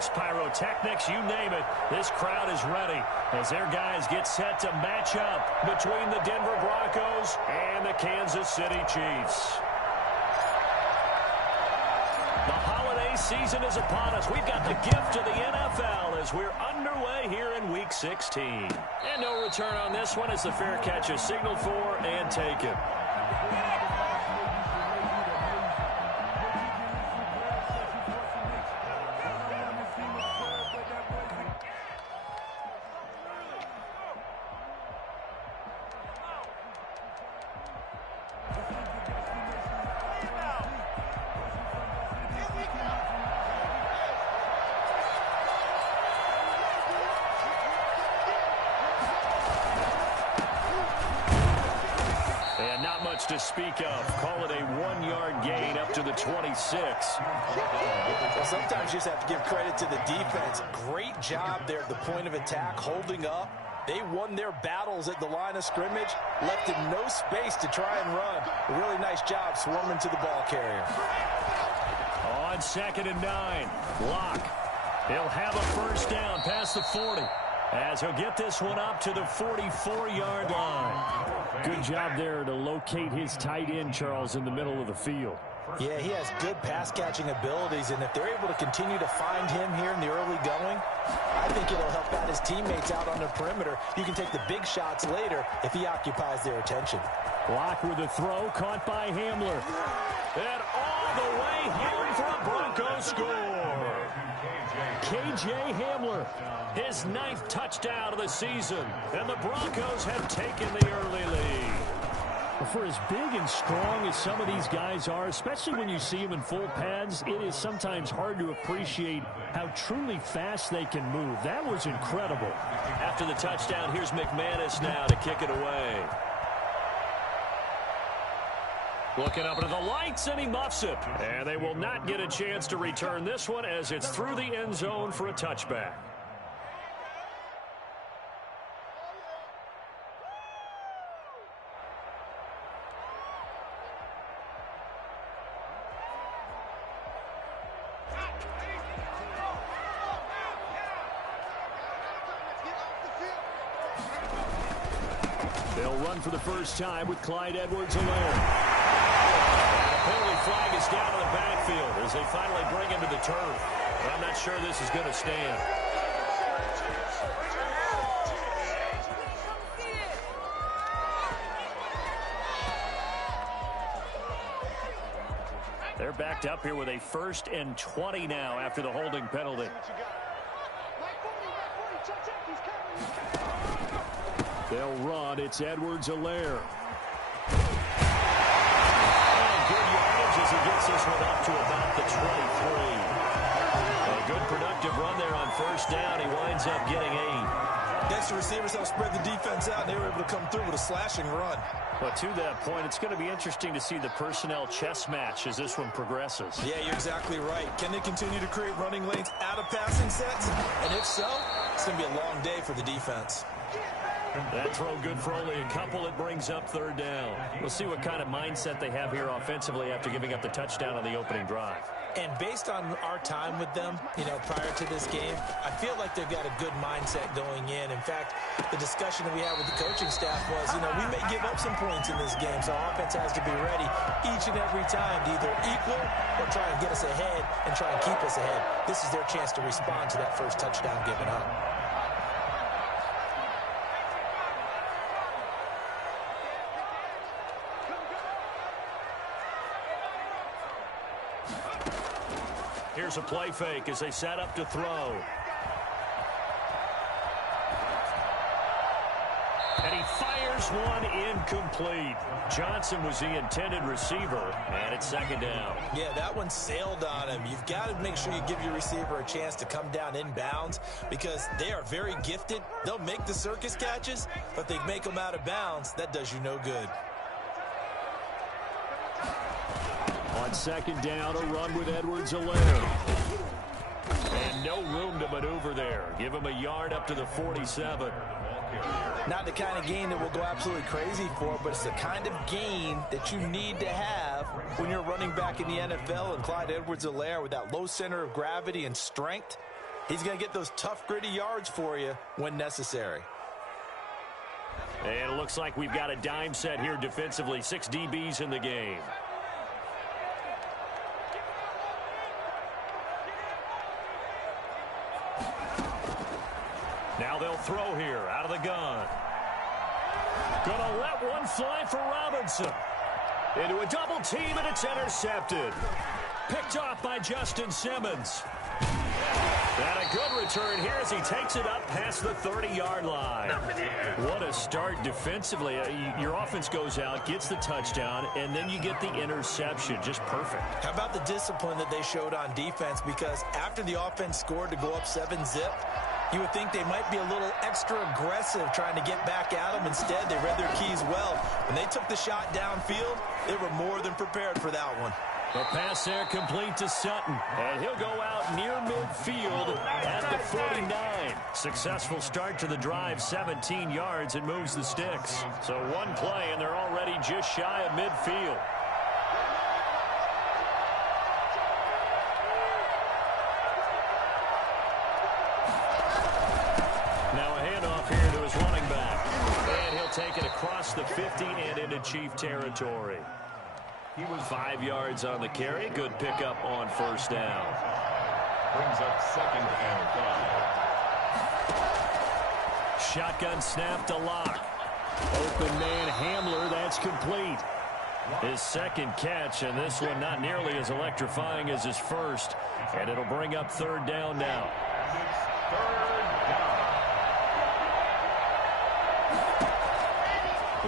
lights, pyrotechnics, you name it. This crowd is ready as their guys get set to match up between the Denver Broncos and the Kansas City Chiefs. The holiday season is upon us. We've got the gift of the NFL as we're underway here in Week 16. And no return on this one as the fair catch is signaled for and taken. To speak of. Call it a 1-yard gain up to the 26. Well, sometimes you just have to give credit to the defense. Great job there at the point of attack, holding up. They won their battles at the line of scrimmage, left in no space to try and run. A really nice job swarming to the ball carrier. On 2nd and 9, Locke. He'll have a first down past the 40. As he'll get this one up to the 44-yard line. Good job there to locate his tight end, Charles, in the middle of the field. Yeah, he has good pass-catching abilities, and if they're able to continue to find him here in the early going, I think it'll help out his teammates out on the perimeter. You can take the big shots later if he occupies their attention. Locke with the throw, caught by Hamler. And all the way home for a Broncos score. K.J. Hamler, his 9th touchdown of the season, and the Broncos have taken the early lead. For as big and strong as some of these guys are, especially when you see them in full pads, it is sometimes hard to appreciate how truly fast they can move. That was incredible. After the touchdown, here's McManus now to kick it away. Looking up into the lights, and he muffs it. And they will not get a chance to return this one as it's through the end zone for a touchback. They'll run for the first time with Clyde Edwards-Helaire. Penalty flag is down in the backfield as they finally bring him to the turf. But I'm not sure this is going to stand. They're backed up here with a 1st and 20 now after the holding penalty. They'll run. It's Edwards-Helaire. As he gets this one up to about the 23. A good productive run there on first down. He winds up getting 8. Next, the receivers help spread the defense out, and they were able to come through with a slashing run. But to that point, it's going to be interesting to see the personnel chess match as this one progresses. Yeah, you're exactly right. Can they continue to create running lanes out of passing sets? And if so, it's going to be a long day for the defense. That throw good for only a couple. It brings up 3rd down. We'll see what kind of mindset they have here offensively after giving up the touchdown on the opening drive. And based on our time with them, prior to this game, I feel like they've got a good mindset going in. In fact, the discussion that we had with the coaching staff was, we may give up some points in this game, so our offense has to be ready each and every time to either equal or try and get us ahead and try and keep us ahead. This is their chance to respond to that first touchdown given up. Here's a play fake as they set up to throw. And he fires one incomplete. Johnson was the intended receiver, and it's 2nd down. Yeah, that one sailed on him. You've got to make sure you give your receiver a chance to come down inbounds because they are very gifted. They'll make the circus catches, but they make them out of bounds. That does you no good. On 2nd down, a run with Edwards-Helaire. And no room to maneuver there. Give him a yard up to the 47. Not the kind of gain that we'll go absolutely crazy for, but it's the kind of gain that you need to have when you're running back in the NFL. And Clyde Edwards-Helaire with that low center of gravity and strength, He's going to get those tough, gritty yards for you when necessary. And it looks like we've got a dime set here defensively. 6 DBs in the game. Now they'll throw here out of the gun. Gonna let one fly for Robinson. Into a double team, and it's intercepted. Picked off by Justin Simmons. And a good return here as he takes it up past the 30-yard line. What a start defensively. Your offense goes out, gets the touchdown, and then you get the interception. Just perfect. How about the discipline that they showed on defense? Because after the offense scored to go up 7-zip, you would think they might be a little extra aggressive trying to get back at them. Instead, they read their keys well. When they took the shot downfield, they were more than prepared for that one. The pass there complete to Sutton, and he'll go out near midfield at the 49. Successful start to the drive, 17 yards, and moves the sticks. So one play, and they're already just shy of midfield. Now a handoff here to his running back, and he'll take it across the 50 and into Chief territory. 5 yards on the carry. Good pickup on first down. Brings up 2nd and 5. Shotgun snap to Locke. Open man Hamler. That's complete. His second catch, and this one not nearly as electrifying as his first. And it'll bring up 3rd down now.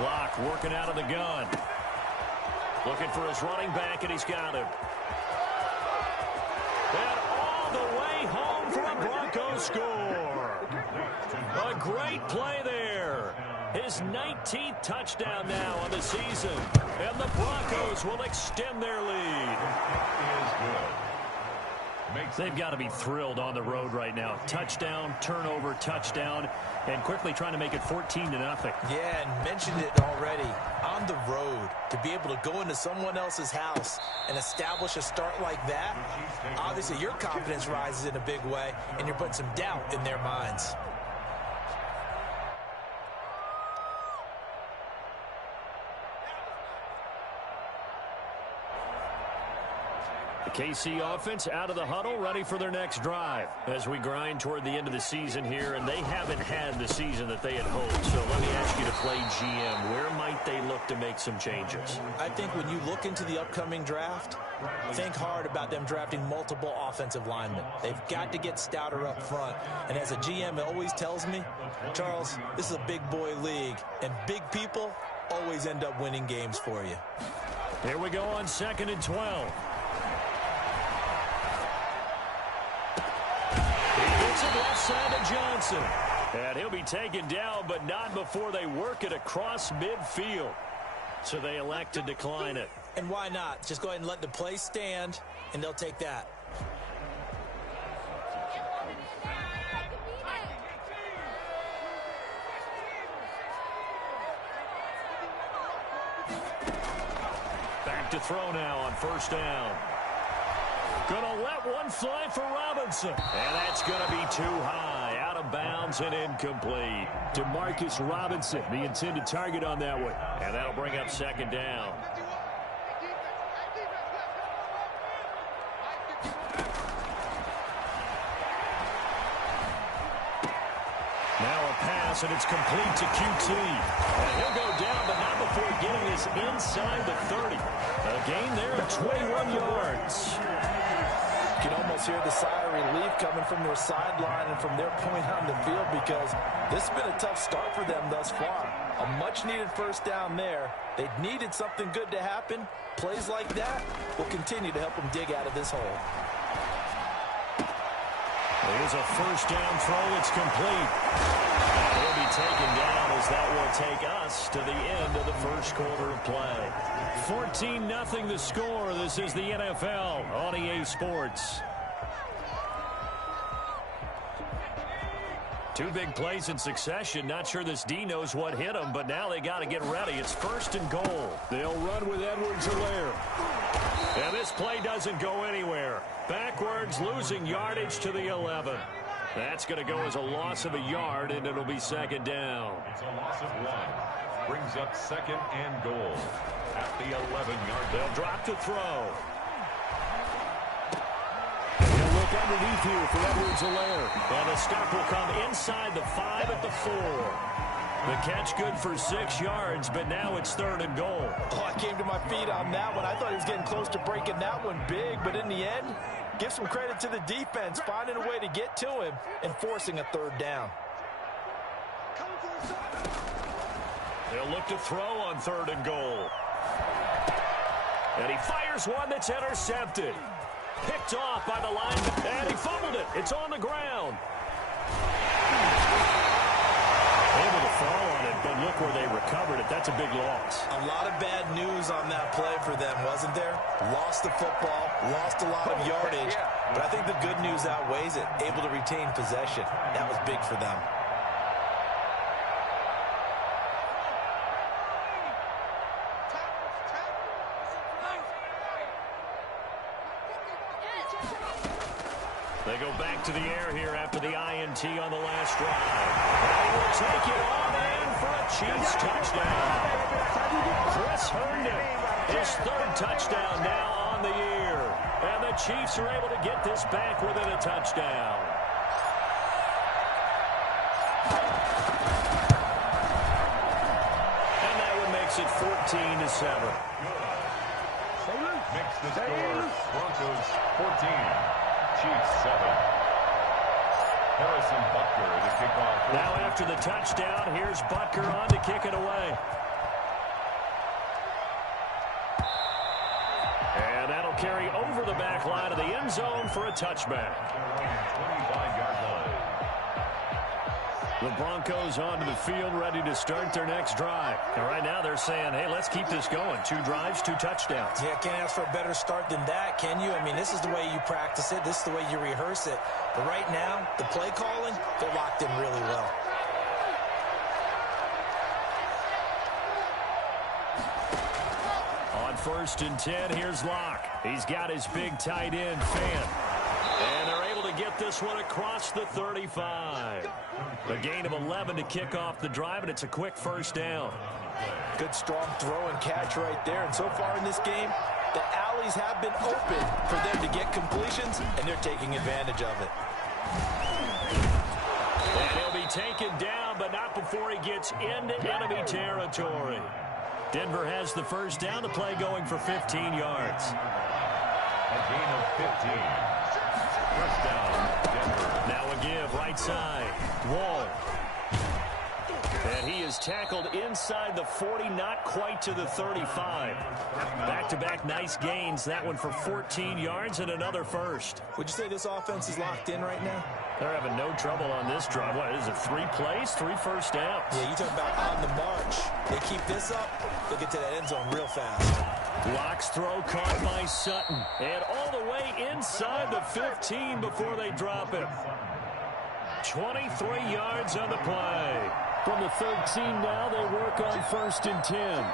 Locke working out of the gun. Looking for his running back, and he's got him. And all the way home for a Broncos score. A great play there. His 19th touchdown now on the season. And the Broncos will extend their lead. They've got to be thrilled on the road right now. Touchdown, turnover, touchdown, and quickly trying to make it 14-0. Yeah, and mentioned it already. On the road, to be able to go into someone else's house and establish a start like that, obviously your confidence rises in a big way, and you're putting some doubt in their minds. KC offense out of the huddle, ready for their next drive as we grind toward the end of the season here, and they haven't had the season that they had hoped. So let me ask you to play GM. Where might they look to make some changes? I think when you look into the upcoming draft, think hard about them drafting multiple offensive linemen. They've got to get stouter up front. And as a GM, it always tells me, Charles, this is a big boy league, and big people always end up winning games for you. Here we go on 2nd and 12. Left side to Johnson. And he'll be taken down, but not before they work it across midfield. So they elect to decline it. And why not? Just go ahead and let the play stand, and they'll take that. Back to throw now on 1st down. Gonna let one fly for Robinson. And that's gonna be too high. Out of bounds and incomplete. DeMarcus Robinson, the intended target on that one. And that'll bring up 2nd down. Now a pass, and it's complete to QT. And he'll go down, but not before getting this inside the 30. A gain there of 21 yards. You can almost hear the sigh of relief coming from their sideline and from their point on the field, because this has been a tough start for them thus far. A much-needed 1st down there. They needed something good to happen. Plays like that will continue to help them dig out of this hole. Here's a 1st down throw. It's complete. He'll be taken down as that will take us to the end of the 1st quarter of play. 14-0 the score. This is the NFL on EA Sports. 2 big plays in succession. Not sure this D knows what hit him, but now they got to get ready. It's 1st and goal. They'll run with Edwards-Helaire. And this play doesn't go anywhere. Backwards, losing yardage to the 11. That's going to go as a loss of a yard, and it'll be second down. It's a loss of 1. Brings up second and goal at the 11-yard. They'll drop to throw. He'll look underneath here for Edwards-Helaire. And the stop will come inside the 5 at the 4. The catch good for 6 yards, but now it's third and goal. Oh, I came to my feet on that one. I thought he was getting close to breaking that one big, but in the end, give some credit to the defense, finding a way to get to him and forcing a third down. They'll look to throw on third and goal. And he fires one that's intercepted. Picked off by the line, and he fumbled it. It's on the ground. Able to fall on it, but look where they recovered it. That's a big loss. A lot of bad news on that play for them, wasn't there? Lost the football, lost a lot of yardage, but I think the good news outweighs it. Able to retain possession. That was big for them. They go back to the air here after the INT on the last drive. They will take it on in for a Chiefs touchdown. Chris Herndon, his third touchdown now on the year. And the Chiefs are able to get this back within a touchdown. And that one makes it 14-7. Makes the score Broncos 14. Chiefs 7. Harrison Butker to kick off. Now after the touchdown, here's Butker on to kick it away. And that'll carry over the back line of the end zone for a touchback. 25-yard line. The Broncos onto the field, ready to start their next drive. And right now they're saying, hey, let's keep this going. 2 drives, 2 touchdowns. Yeah, can't ask for a better start than that, can you? I mean, this is the way you practice it. This is the way you rehearse it. But right now, the play calling, they're locked in really well. On 1st and 10, here's Locke. He's got his big tight end, Fan. And they're able to get this one across the 35. A gain of 11 to kick off the drive, and it's a quick first down. Good, strong throw and catch right there. And so far in this game, the alleys have been open for them to get completions, and they're taking advantage of it. And he'll be taken down, but not before he gets into enemy territory. Denver has the first down, the play going for 15 yards. A gain of 15. First down, Denver. Now a give, right side. Wall. And he is tackled inside the 40, not quite to the 35. Back-to-back nice gains. That one for 14 yards and another first. Would you say this offense is locked in right now? They're having no trouble on this drive. What is it, 3 plays, 3 first downs? Yeah, you talk about on the march. They keep this up, they'll get to that end zone real fast. Locke's throw caught by Sutton. And all the way inside the 15 before they drop him. 23 yards on the play. From the 13 now, they work on 1st and 10.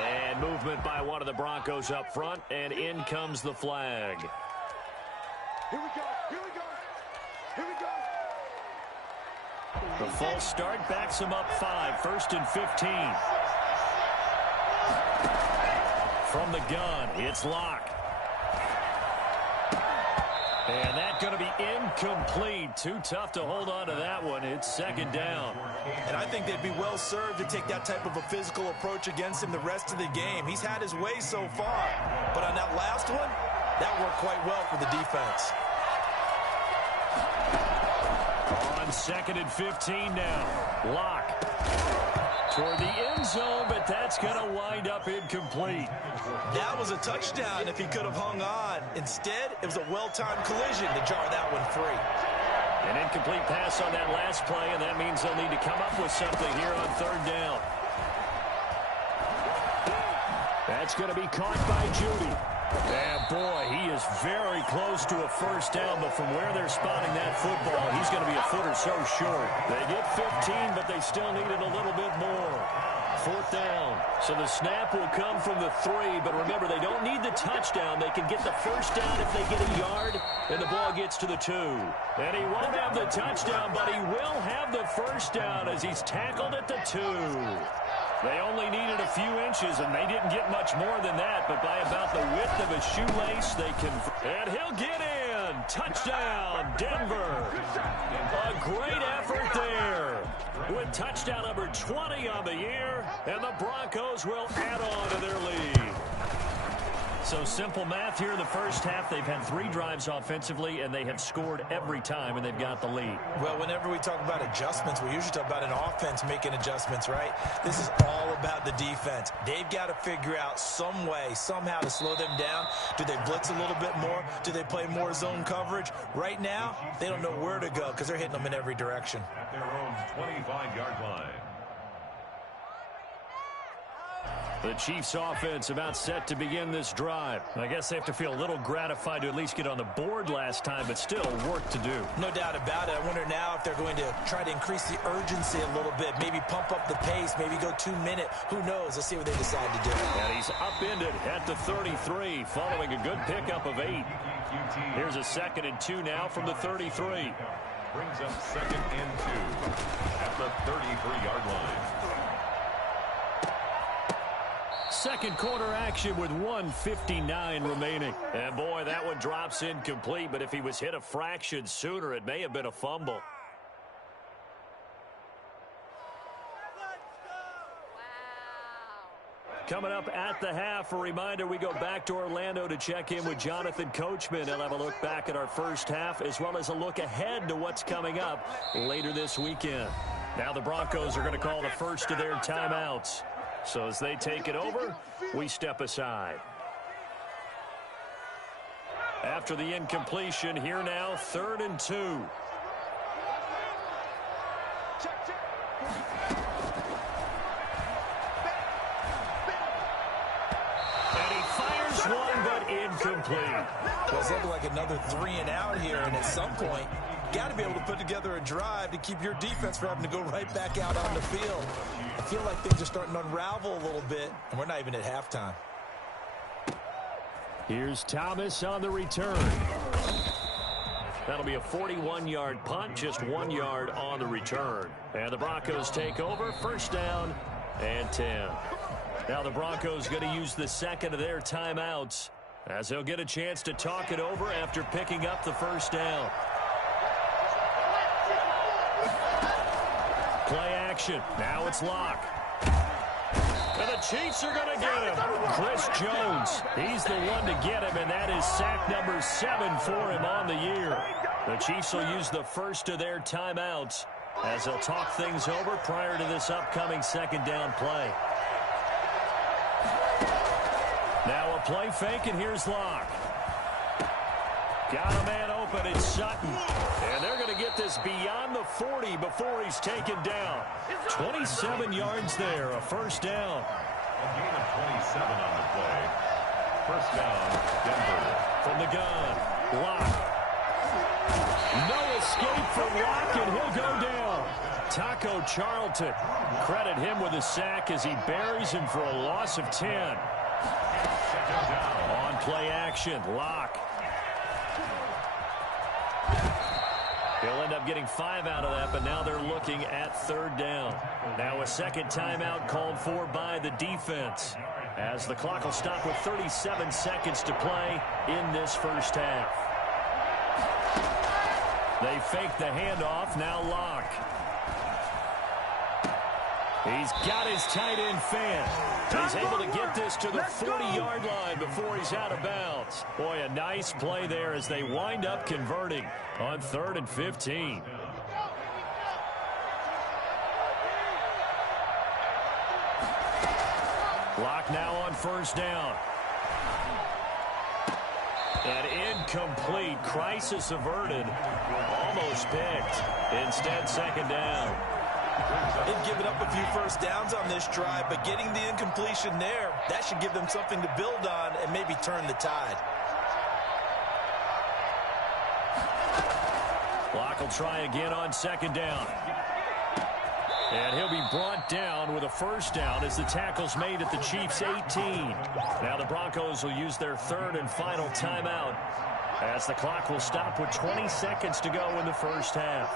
And movement by one of the Broncos up front, and in comes the flag. Here we go, here we go, here we go. The false start backs him up 5, 1st and 15. From the gun, it's Locke. And that's going to be incomplete. Too tough to hold on to that one. It's second down. And I think they'd be well served to take that type of a physical approach against him the rest of the game. He's had his way so far. But on that last one, that worked quite well for the defense. On 2nd and 15 now. Locke toward the end zone, but that's going to wind up incomplete. That was a touchdown if he could have hung on. Instead, it was a well-timed collision to jar that one free. An incomplete pass on that last play, and that means they'll need to come up with something here on 3rd down. That's going to be caught by Judy. And boy, he is very close to a first down, but from where they're spotting that football, he's going to be a foot or so short. They get 15, but they still needed a little bit more. 4th down. So the snap will come from the 3, but remember, they don't need the touchdown. They can get the first down if they get a yard, and the ball gets to the 2. And he won't have the touchdown, but he will have the first down as he's tackled at the 2. They only needed a few inches, and they didn't get much more than that, but by about the width of a shoelace, they can... And he'll get in! Touchdown, Denver! A great effort there, with touchdown number 20 on the year, and the Broncos will add on to their lead. So simple math here in the first half. They've had 3 drives offensively, and they have scored every time, and they've got the lead. Well, whenever we talk about adjustments, we usually talk about an offense making adjustments, right? This is all about the defense. They've got to figure out some way, somehow to slow them down. Do they blitz a little bit more? Do they play more zone coverage? Right now, they don't know where to go because they're hitting them in every direction. At their own 25-yard line. The Chiefs offense about set to begin this drive. I guess they have to feel a little gratified to at least get on the board last time, but still work to do. No doubt about it. I wonder now if they're going to try to increase the urgency a little bit, maybe pump up the pace, maybe go 2-minute. Who knows? Let's see what they decide to do. And he's upended at the 33, following a good pickup of 8. Here's a 2nd and 2 now from the 33. Brings up 2nd and 2 at the 33-yard line. Second quarter action with 1:59 remaining. And boy, that one drops incomplete, but if he was hit a fraction sooner, it may have been a fumble. Coming up at the half, a reminder, we go back to Orlando to check in with Jonathan Coachman. He'll have a look back at our first half, as well as a look ahead to what's coming up later this weekend. Now the Broncos are going to call the first of their timeouts. So as they take it over, we step aside. After the incompletion, here now, 3rd and 2. And he fires one, but incomplete. Well, it's looking like another 3 and out here, and at some point, got to be able to put together a drive to keep your defense from having to go right back out on the field. I feel like things are starting to unravel a little bit, and we're not even at halftime. Here's Thomas on the return. That'll be a 41-yard punt, just 1 yard on the return. And the Broncos take over, first down and 10. Now the Broncos going to use the second of their timeouts, as they'll get a chance to talk it over after picking up the first down. Play action. Now it's Locke. And the Chiefs are going to get him. Chris Jones, he's the one to get him, and that is sack number 7 for him on the year. The Chiefs will use the first of their timeouts as they'll talk things over prior to this upcoming second down play. Now a play fake, and here's Locke. Got a man open, it's Sutton. And they're going to get this beyond the 40 before he's taken down. 27 yards there, a first down. A gain of 27 on the play. First down, Denver. From the gun, Locke. No escape for Locke, and he'll go down. Taco Charlton, credit him with a sack as he buries him for a loss of 10. On play action, Locke. He'll end up getting 5 out of that, but now they're looking at 3rd down. Now a second timeout called for by the defense, as the clock will stop with 37 seconds to play in this first half. They fake the handoff, now Locke. He's got his tight end fan. He's able to get this to the 40-yard line before he's out of bounds. Boy, a nice play there as they wind up converting on 3rd and 15. Locke now on first down. And incomplete. Crisis averted. Almost picked. Instead, second down. They've given up a few first downs on this drive, but getting the incompletion there, that should give them something to build on and maybe turn the tide. Locke will try again on second down. And he'll be brought down with a first down as the tackle's made at the Chiefs' 18. Now the Broncos will use their third and final timeout as the clock will stop with 20 seconds to go in the first half.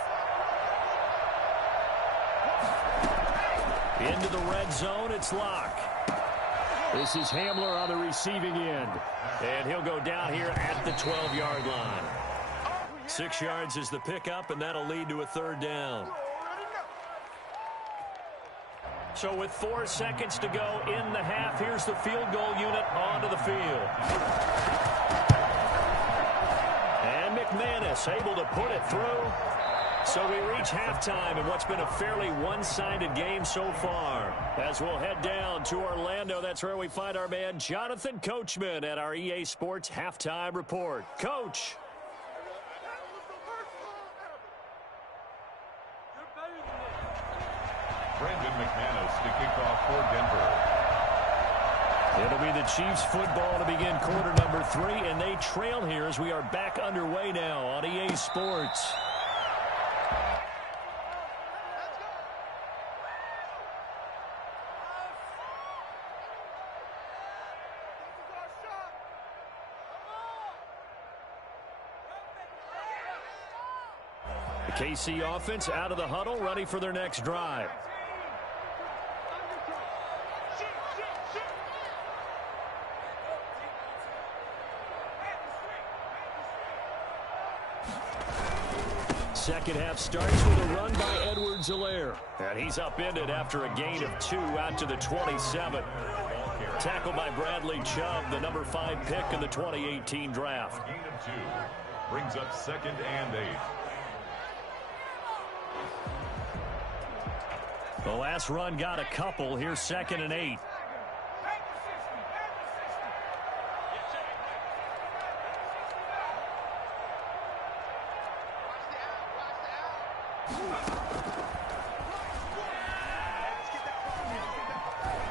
Into the red zone, it's Locke. This is Hamler on the receiving end. And he'll go down here at the 12-yard line. 6 yards is the pickup, and that'll lead to a third down. So with 4 seconds to go in the half, here's the field goal unit onto the field. And McManus able to put it through. So we reach halftime in what's been a fairly one-sided game so far. As we'll head down to Orlando, that's where we find our man Jonathan Coachman at our EA Sports Halftime Report. Coach. Brandon McManus to kick off for Denver. It'll be the Chiefs football to begin quarter number 3, and they trail here as we are back underway now on EA Sports. The KC offense out of the huddle, ready for their next drive. Second half starts with a run by Edwards-Helaire. And he's upended after a gain of 2 out to the 27. Tackled by Bradley Chubb, the number 5 pick in the 2018 draft. Gain of 2 brings up 2nd and 8. The last run got a couple. Here's 2nd and 8.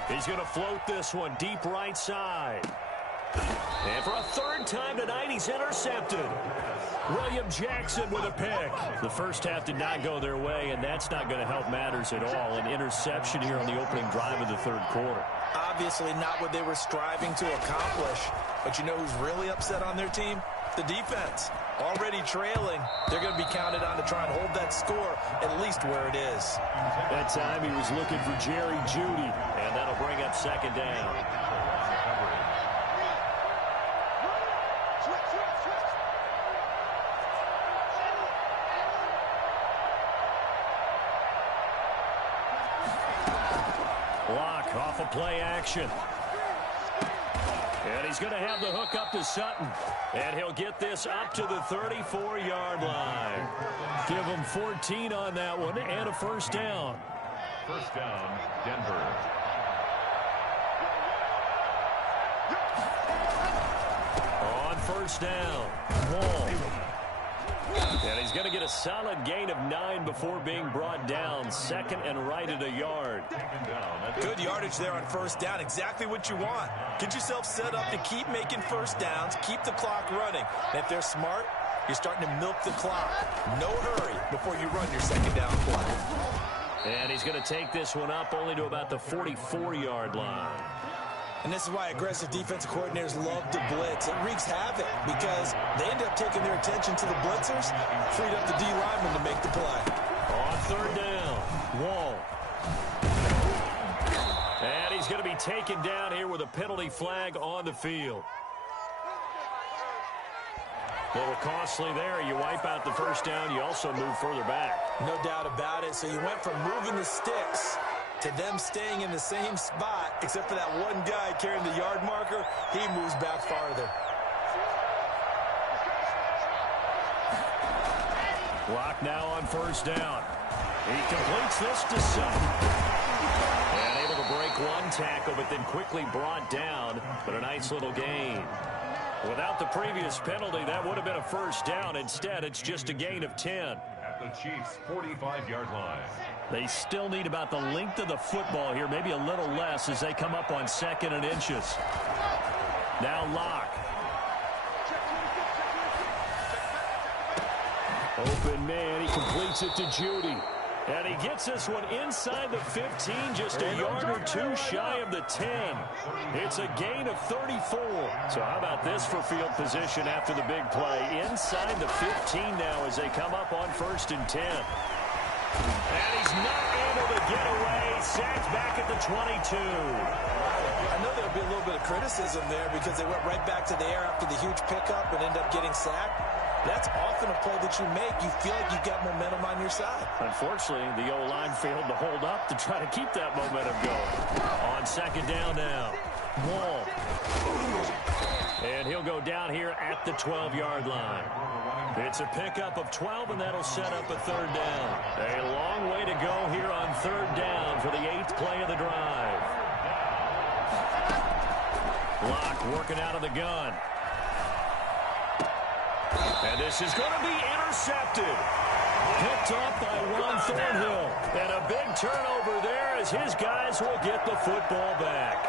He's going to float this one deep right side. And for a third time tonight, he's intercepted. William Jackson with a pick. The first half did not go their way, and that's not going to help matters at all. An interception here on the opening drive of the third quarter. Obviously not what they were striving to accomplish. But you know who's really upset on their team? The defense. Already trailing. They're going to be counted on to try and hold that score at least where it is. That time he was looking for Jerry Jeudy, and that'll bring up 2nd down. Locke off of play action. And he's going to have the hook up to Sutton. And he'll get this up to the 34-yard line. Give him 14 on that one and a first down. First down, Denver. On first down, Wall. And he's going to get a solid gain of 9 before being brought down. 2nd and right at a yard. Good yardage there on first down. Exactly what you want. Get yourself set up to keep making first downs, keep the clock running. And if they're smart, you're starting to milk the clock. No hurry before you run your 2nd down play. And he's going to take this one up only to about the 44-yard line. And this is why aggressive defensive coordinators love to blitz. It wreaks havoc because they end up taking their attention to the blitzers, freed up the D lineman to make the play. On third down, Wall. And he's going to be taken down here with a penalty flag on the field. A little costly there. You wipe out the first down. You also move further back. No doubt about it. So you went from moving the sticks to them staying in the same spot, except for that one guy carrying the yard marker. He moves back farther. Locke now on first down. He completes this to Sutton. And able to break one tackle, but then quickly brought down. But a nice little gain. Without the previous penalty, that would have been a first down. Instead, it's just a gain of 10. At the Chiefs' 45-yard line. They still need about the length of the football here, maybe a little less as they come up on 2nd and inches. Now Locke. Open man, he completes it to Jeudy. And he gets this one inside the 15, just a yard or two shy of the 10. It's a gain of 34. So how about this for field position after the big play? Inside the 15 now as they come up on 1st and 10. And he's not able to get away. Sacked back at the 22. I know there'll be a little bit of criticism there because they went right back to the air after the huge pickup and end up getting sacked. That's often a play that you make. You feel like you've got momentum on your side. Unfortunately, the O-line failed to hold up to try to keep that momentum going. On 2nd down now, Wall. And he'll go down here at the 12-yard line. It's a pickup of 12, and that'll set up a 3rd down. A long way to go here on 3rd down for the 8th play of the drive. Locke working out of the gun. And this is going to be intercepted. Picked off by Ron Thornhill. And a big turnover there as his guys will get the football back.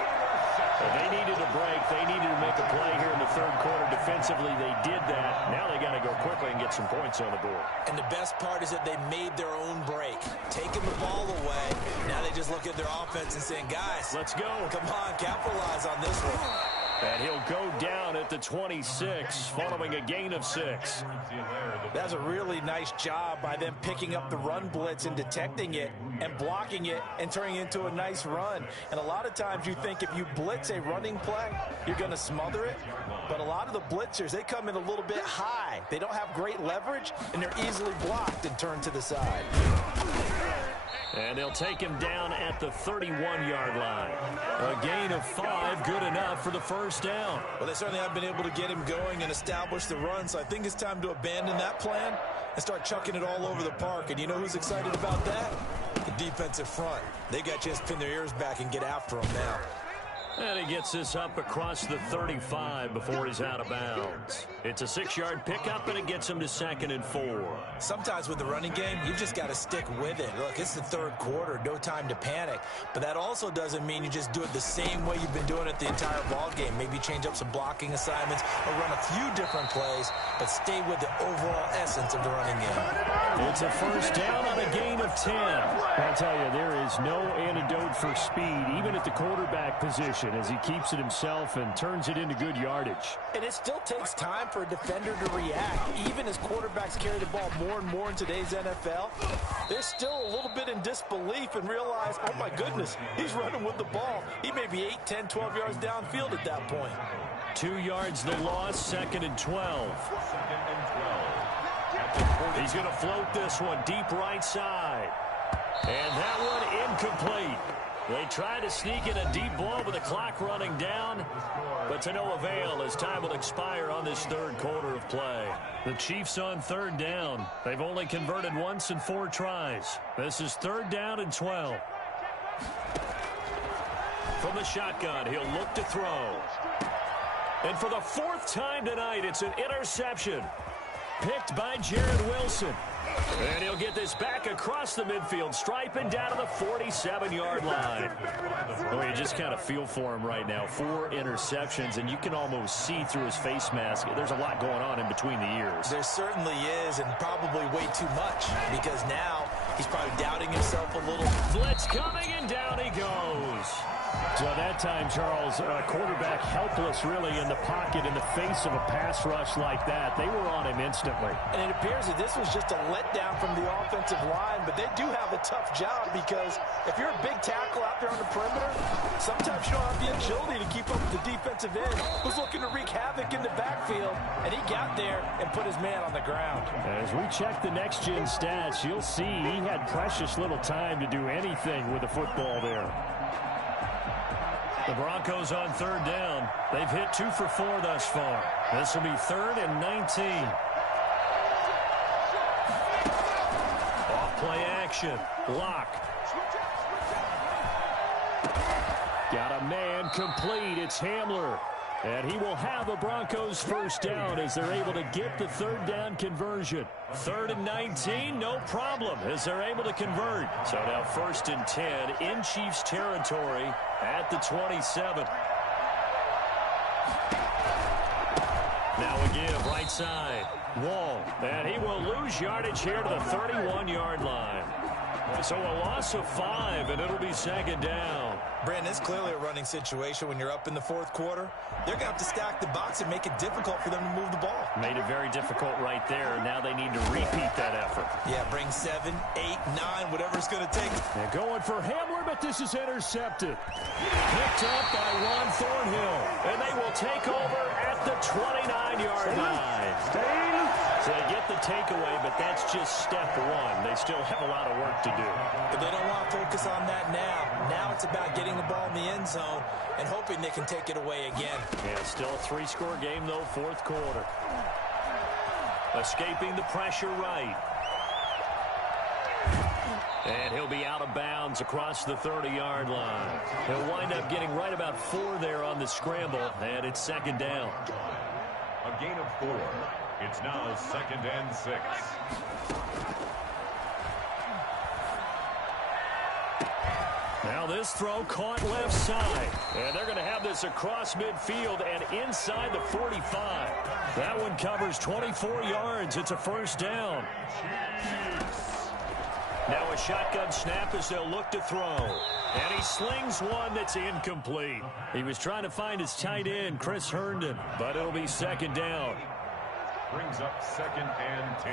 Well, they needed a break. They needed to make a play here in the 3rd quarter. Defensively, they did that. Now they got to go quickly and get some points on the board. And the best part is that they made their own break. Taking the ball away. Now they just look at their offense and saying, guys, let's go. Come on, capitalize on this one. And he'll go down at the 26, following a gain of 6. That's a really nice job by them picking up the run blitz and detecting it and blocking it and turning it into a nice run. And a lot of times you think if you blitz a running play, you're going to smother it. But a lot of the blitzers, they come in a little bit high. They don't have great leverage, and they're easily blocked and turned to the side. And they'll take him down at the 31-yard line. A gain of 5, good enough for the 1st down. Well, they certainly have been able to get him going and establish the run, so I think it's time to abandon that plan and start chucking it all over the park. And you know who's excited about that? The defensive front. They got a chance to pin their ears back and get after him now. And he gets this up across the 35 before he's out of bounds. It's a 6-yard pickup, and it gets him to 2nd and 4. Sometimes with the running game, you've just got to stick with it. Look, it's the 3rd quarter, no time to panic. But that also doesn't mean you just do it the same way you've been doing it the entire ball game. Maybe change up some blocking assignments or run a few different plays, but stay with the overall essence of the running game. It's a 1st down on a gain of 10. I'll tell you, there is no antidote for speed, even at the quarterback position, as he keeps it himself and turns it into good yardage. And it still takes time for a defender to react. Even as quarterbacks carry the ball more and more in today's NFL, they're still a little bit in disbelief and realize, oh my goodness, he's running with the ball. He may be 8, 10, 12 yards downfield at that point. 2 yards the loss, 2nd and 12. He's going to float this one deep right side. And that one incomplete. They try to sneak in a deep ball with the clock running down, but to no avail as time will expire on this 3rd quarter of play. The Chiefs on 3rd down. They've only converted once in 4 tries. This is 3rd down and 12. From the shotgun, he'll look to throw. And for the 4th time tonight, it's an interception. Picked by Jared Wilson. And he'll get this back across the midfield stripe and down to the 47-yard line. Well, you just kind of feel for him right now. 4 interceptions, and you can almost see through his face mask. There's a lot going on in between the ears. There certainly is, and probably way too much, because now he's probably doubting himself a little. Blitz coming, and down he goes. So that time, Charles, quarterback helpless really in the pocket in the face of a pass rush like that. They were on him instantly. And it appears that this was just a letdown from the offensive line, but they do have a tough job because if you're a big tackle out there on the perimeter, sometimes you don't have the agility to keep up with the defensive end who's looking to wreak havoc in the backfield, and he got there and put his man on the ground. As we check the next-gen stats, you'll see he had precious little time to do anything with the football there. The Broncos on 3rd down. They've hit 2 for 4 thus far. This will be 3rd and 19. Off-play action. Lock. Got a man complete. It's Hamler. And he will have a Broncos 1st down as they're able to get the 3rd down conversion. 3rd and 19, no problem as they're able to convert. So now 1st and 10 in Chiefs territory at the 27. Now a give right side. Wall. And he will lose yardage here to the 31-yard line. So a loss of 5, and it'll be second down. Brandon, it's clearly a running situation when you're up in the fourth quarter. They're going to have to stack the box and make it difficult for them to move the ball. Made it very difficult right there. Now they need to repeat that effort. Yeah, bring 7, 8, 9, whatever it's going to take. They're going for Hamler, but this is intercepted. Picked up by Ron Thornhill. And they will take over at the 29-yard line. So they get the takeaway, but that's just step one. They still have a lot of work to do. But they don't want to focus on that now. Now it's about getting the ball in the end zone and hoping they can take it away again. Yeah, still a 3-score game, though, fourth quarter. Escaping the pressure right. And he'll be out of bounds across the 30-yard line. He'll wind up getting right about 4 there on the scramble, and it's second down. A gain of 4. It's now second and 6. Now this throw caught left side. And they're going to have this across midfield and inside the 45. That one covers 24 yards. It's a first down. Now a shotgun snap as they'll look to throw. And he slings one that's incomplete. He was trying to find his tight end, Chris Herndon, but it'll be second down. Brings up second and 10.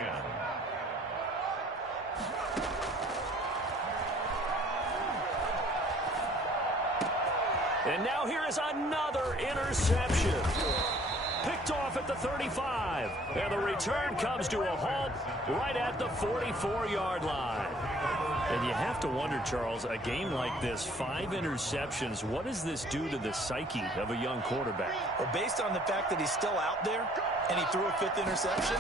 And now here is another interception. Picked off at the 35. And the return comes to a halt right at the 44-yard line. And you have to wonder, Charles, a game like this, 5 interceptions, what does this do to the psyche of a young quarterback? Well, based on the fact that he's still out there and he threw a 5th interception,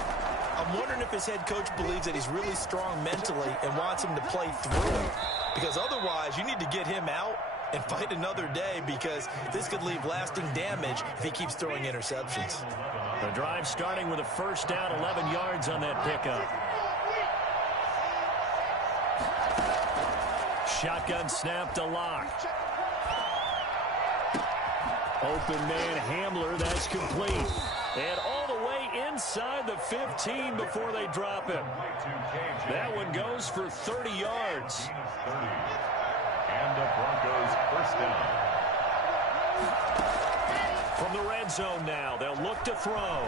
I'm wondering if his head coach believes that he's really strong mentally and wants him to play through it. Because otherwise, you need to get him out and fight another day, because this could leave lasting damage if he keeps throwing interceptions. The drive starting with a first down, 11 yards on that pickup. Shotgun snap to Locke. Open man Hamler, that's complete. And all the way inside the 15 before they drop him. That one goes for 30 yards. And the Broncos first down. From the red zone now, they'll look to throw.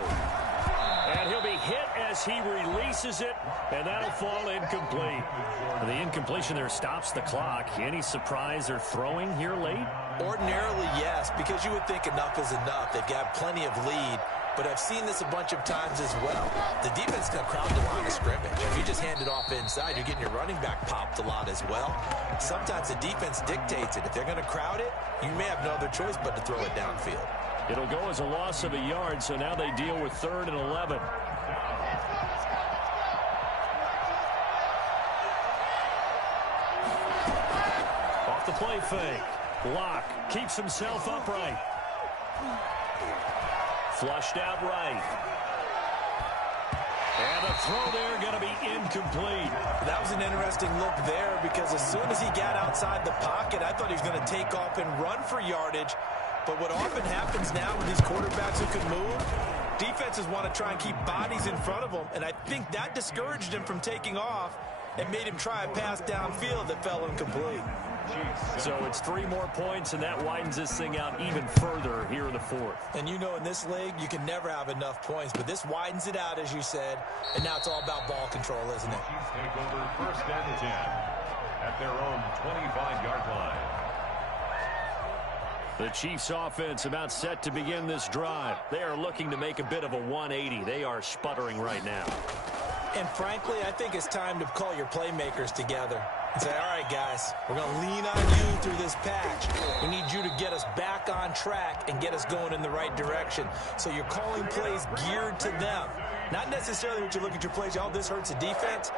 And he'll be hit as he releases it, and that'll fall incomplete. The incompletion there stops the clock. Any surprise they're throwing here late? Ordinarily, yes, because you would think enough is enough. They've got plenty of lead. But I've seen this a bunch of times as well. The defense is going to crowd the line of scrimmage. If you just hand it off inside, you're getting your running back popped a lot as well. Sometimes the defense dictates it. If they're going to crowd it, you may have no other choice but to throw it downfield. It'll go as a loss of a yard, so now they deal with 3rd and 11. Off the play fake. Locke keeps himself upright. Flushed out right. And the throw there going to be incomplete. That was an interesting look there, because as soon as he got outside the pocket, I thought he was going to take off and run for yardage. But what often happens now with these quarterbacks who can move, defenses want to try and keep bodies in front of them. And I think that discouraged him from taking off and made him try a pass downfield that fell incomplete. So it's 3 more points, and that widens this thing out even further here in the 4th. And you know, in this league, you can never have enough points, but this widens it out, as you said, and now it's all about ball control, isn't it? Chiefs take over first and 10 at their own 25-yard line. The Chiefs offense about set to begin this drive. They are looking to make a bit of a 180. They are sputtering right now. And frankly, I think it's time to call your playmakers together and say, all right, guys, we're going to lean on you through this patch. We need you to get us back on track and get us going in the right direction. So you're calling plays geared to them. Not necessarily what you look at your plays, oh, this hurts the defense.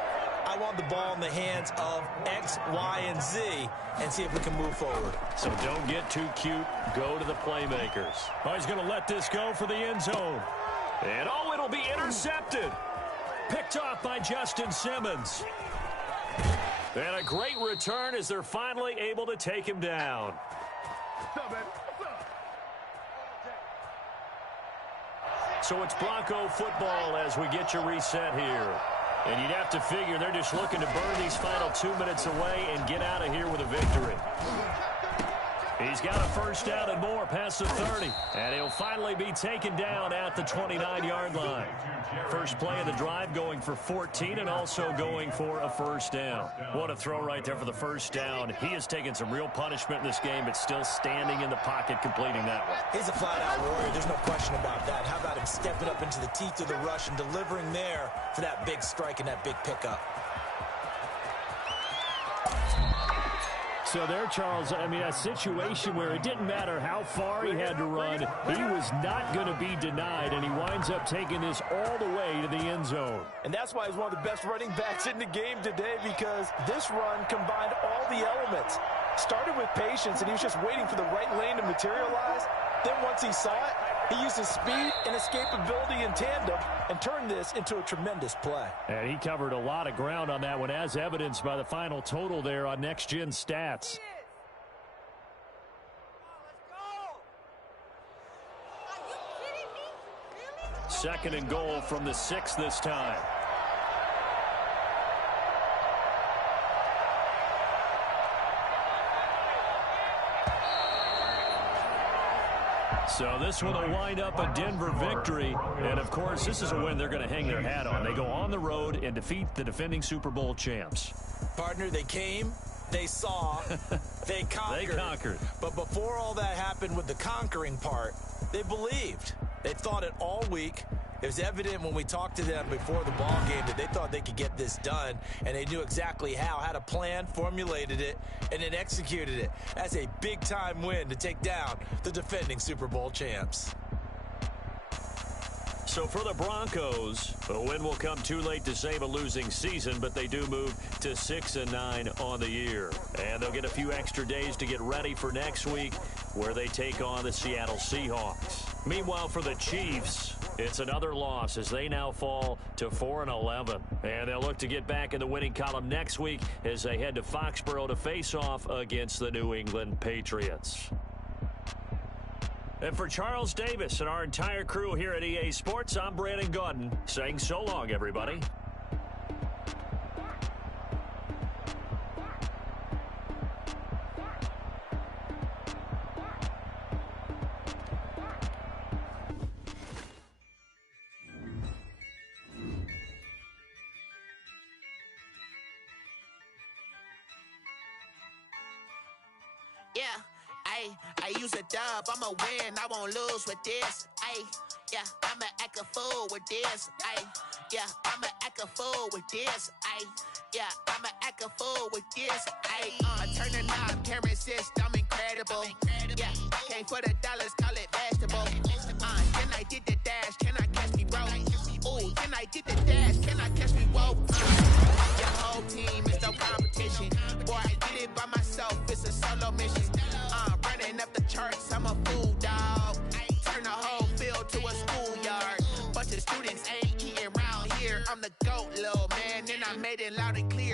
I want the ball in the hands of X, Y, and Z and see if we can move forward. So don't get too cute. Go to the playmakers. Oh, he's going to let this go for the end zone. And, oh, it'll be intercepted. Picked off by Justin Simmons. And a great return as they're finally able to take him down. So it's Bronco football as we get you reset here. And you'd have to figure they're just looking to burn these final 2 minutes away and get out of here with a victory. He's got a first down and more past the 30. And he'll finally be taken down at the 29-yard line. First play of the drive going for 14 and also going for a first down. What a throw right there for the first down. He has taken some real punishment in this game, but still standing in the pocket completing that one. He's a flat-out warrior. There's no question about that. How about him stepping up into the teeth of the rush and delivering there for that big strike and that big pickup? So there, Charles, I mean, a situation where it didn't matter how far he had to run, he was not going to be denied, and he winds up taking this all the way to the end zone. And that's why he's one of the best running backs in the game today, because this run combined all the elements. Started with patience, and he was just waiting for the right lane to materialize. Then once he saw it, he used his speed and escapability in tandem and turned this into a tremendous play. And he covered a lot of ground on that one, as evidenced by the final total there on Next Gen Stats. Second and goal from the 6 this time. So this one will wind up a Denver victory. And, of course, this is a win they're going to hang their hat on. They go on the road and defeat the defending Super Bowl champs. Partner, they came, they saw, they conquered. They conquered. But before all that happened with the conquering part, they believed. They thought it all week. It was evident when we talked to them before the ball game that they thought they could get this done, and they knew exactly how, had a plan, formulated it, and then executed it. That's a big-time win to take down the defending Super Bowl champs. So for the Broncos, a win will come too late to save a losing season, but they do move to 6-9 on the year. And they'll get a few extra days to get ready for next week, where they take on the Seattle Seahawks. Meanwhile, for the Chiefs, it's another loss as they now fall to 4-11. And they'll look to get back in the winning column next week as they head to Foxborough to face off against the New England Patriots. And for Charles Davis and our entire crew here at EA Sports, I'm Brandon Gaudin saying so long, everybody. Yeah, I use a dub, I'ma win, I won't lose with this. Yeah, I'ma act a fool with this. Yeah, I'ma act a fool with this. Yeah, I'ma act a fool with this. I turn the knob, can't resist, I'm incredible. Yeah, came for the dollars, call it vegetable. Then I did the dash, can I catch me, bro? Ooh, then I did the dash, can I catch me, whoa? Your whole team is no competition. Boy, I did it by myself, it's a solo mission. Running up the charts, I'm a fool, dog. Turn the whole field to a schoolyard. Bunch of students ain't eating around here. I'm the GOAT, little man, and I made it loud and clear.